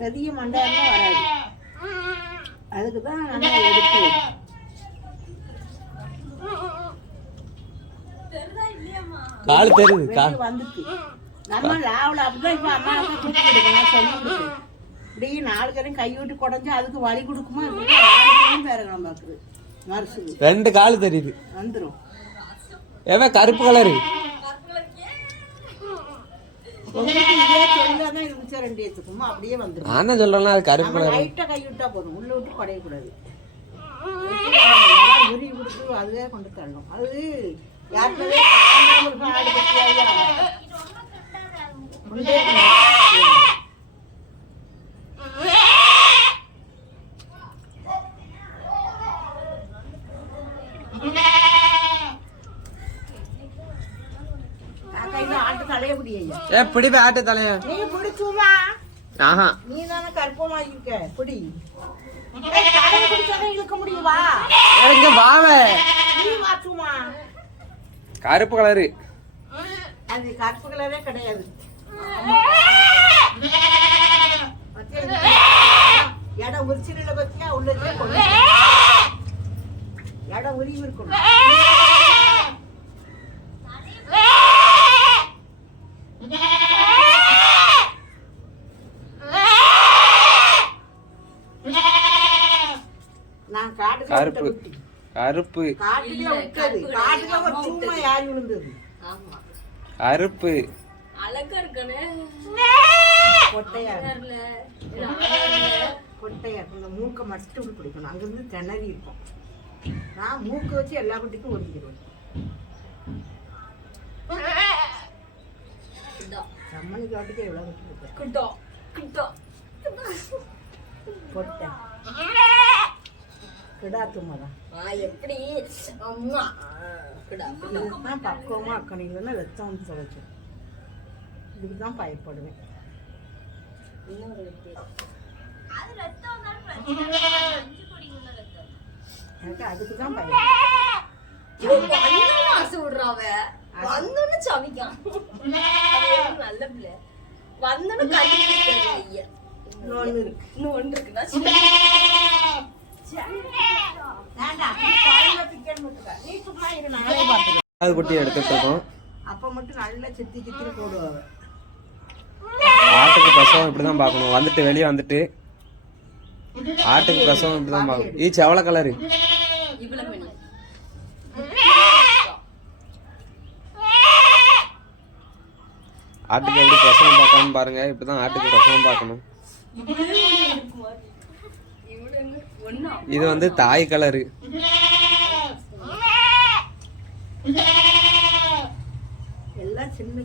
பெரிய மண்டையெல்லாம் வராது. அதுக்கு தான் நல்லா எடுத்து கால் தெரியுது கால் வந்துச்சு. நம்ம லாவில் அப்படிதான் இப்போ அம்மாவுக்கு தூக்கி கொடுக்கணும் சொல்லி கொடுக்கு. இப்படி 4 பேரும் கை விட்டு குடஞ்சி அதுக்கு வலி கொடுக்குமா பேரகணம் பார்க்குது. நர்ஸு 2 கால் தெரியுது வந்துடும். ஏவே கருப்பு கலரு இதே சொல்லாதான் இருந்துச்சு 2 ஏற்றுக்குமா அப்படியே வந்துடும். நான் தான் சொல்றேன் அது கருப்பு கலர். லைட்டாக கை விட்டா போதும், உள்ள விட்டு குடையக்கூடாது. உரி கொடுத்து அதுவே கொண்டு தரணும். அது யாருக்குமே ஆடு பற்றியா ஆட்டு தலைய பிடியா பிடிப்ப ஆட்டு தலைய நீ பிடிச்சுமா? ஆஹா நீ தானே கற்பமா இருக்க. பிடி இழுக்க முடியுமா? வாவே நீ மாற்றுமா? கருப்பு கலரு. அது கருப்பு கலரே கிடையாது. இடம் உரிச்சில பத்தியா உள்ளதே கொண்டு இடம் உரிவு இருக்கணும். நான் கருப்பு கருப்பு காட்டுல விட்டது. காட்டுல ஒரு சும்மா யாரு விழுந்தது. கருப்பு அழகா இருக்கனே. கொட்டையா கொட்டையா இந்த மூக்க மட்டும் பிடிக்கணும். அங்கிருந்து திணறி இருக்கும். நான் மூக்க வச்சு எல்லா குட்டிக்கும் ஒதுக்கிடுவேன். சம்மனி காட்டுக்கு எவ்வளவு கொட்டை கிடாத்துமாதான் எப்படி அம்மா பக்குவமா அக்கணும். இல்லைன்னா ரத்தம் வந்து தொலைச்சோம். இதுக்குதான் பயப்படுவேன். எனக்கு அதுக்குதான் ஆசை விடுறாவ வந்தோன்னு சமைக்கான். நல்ல பிள்ளை வந்தோன்னு கட்டி ஒன்று இருக்குன்னா குட்டி எடுத்துட்டு இருக்கோம். அப்ப மட்டும் நல்லா சித்தி சித்தி போடுவாங்க. ஆட்டுக்கு பிரசவம் இப்படிதான் பாக்கணும். வந்துட்டு வெளியே வந்துட்டு ஆட்டுக்கு பிரசவம் இப்படிதான் பாக்கணும். ஈ செவல கலரு ஆட்டுக்கு எப்படி பிரசவம் பார்க்கணும்னு பாருங்க. இப்படிதான் ஆட்டுக்கு பிரசவம் பார்க்கணும். இது வந்து தாய் கலரு. எல்லாம் சின்ன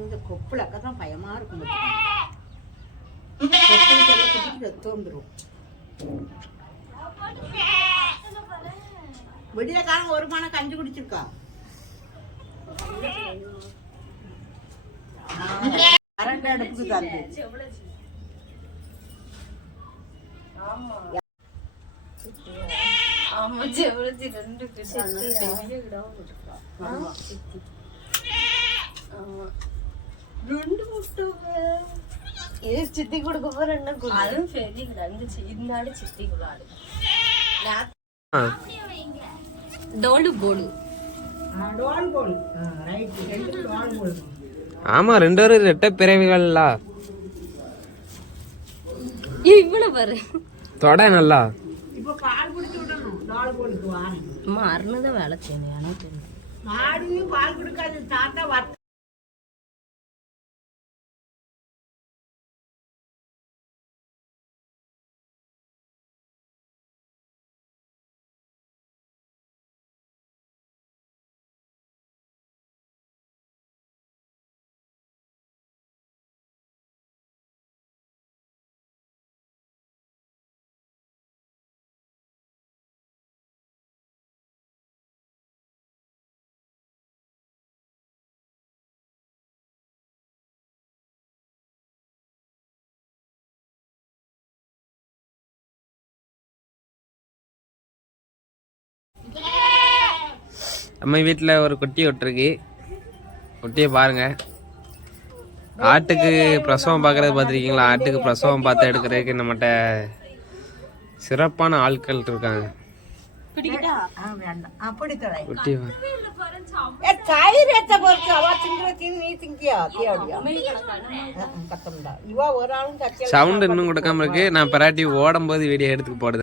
இந்த கொப்புல அக்கதான் பயமா இருக்கும். ரத்தம் வந்துடும். விடிய காலம் ஒரு பானை கஞ்சி குடிச்சிருக்கா. கரண்ட் அடுப்புக்கு தந்து சித்தி கொடுக்க போற அதுவும் சரி. 2 சின்னாடு சித்தி குளாடு டோலு போடு. ஆமா 2 பேரும் ரெட்ட பிறவிகள்ல. இவ்வளவு பாரு தொட நல்லா. இப்ப பால் குடிச்சு விடணும். டால் போடுக்கு வாங்க. அம்மா அருணதான் வேலை செய்யணும். எனக்கு மாடு பால் குடிக்காது. தாத்தா வத்த நம்ம வீட்டில் ஒரு குட்டி விட்டுருக்கு. குட்டியை பாருங்க. ஆட்டுக்கு பிரசவம் பார்க்கறது பார்த்துருக்கீங்களா? ஆட்டுக்கு பிரசவம் பார்த்து எடுக்கிறதுக்கு நம்மகிட்ட சிறப்பான ஆட்கள் இருக்காங்க. வேண்டாம் அப்படி தொலை குட்டி தயிர் ஏத்த பொறுத்து அவ திங்கிற நீ திங்கியா கத்தம்டா இவ ஒரு ஆளும் கத்தியா சவுண்ட் இன்னும் கொடுக்காம இருக்கு. நான் பெராட்டி ஓடும் போது வீடியோ எடுத்துக்கு போடுது.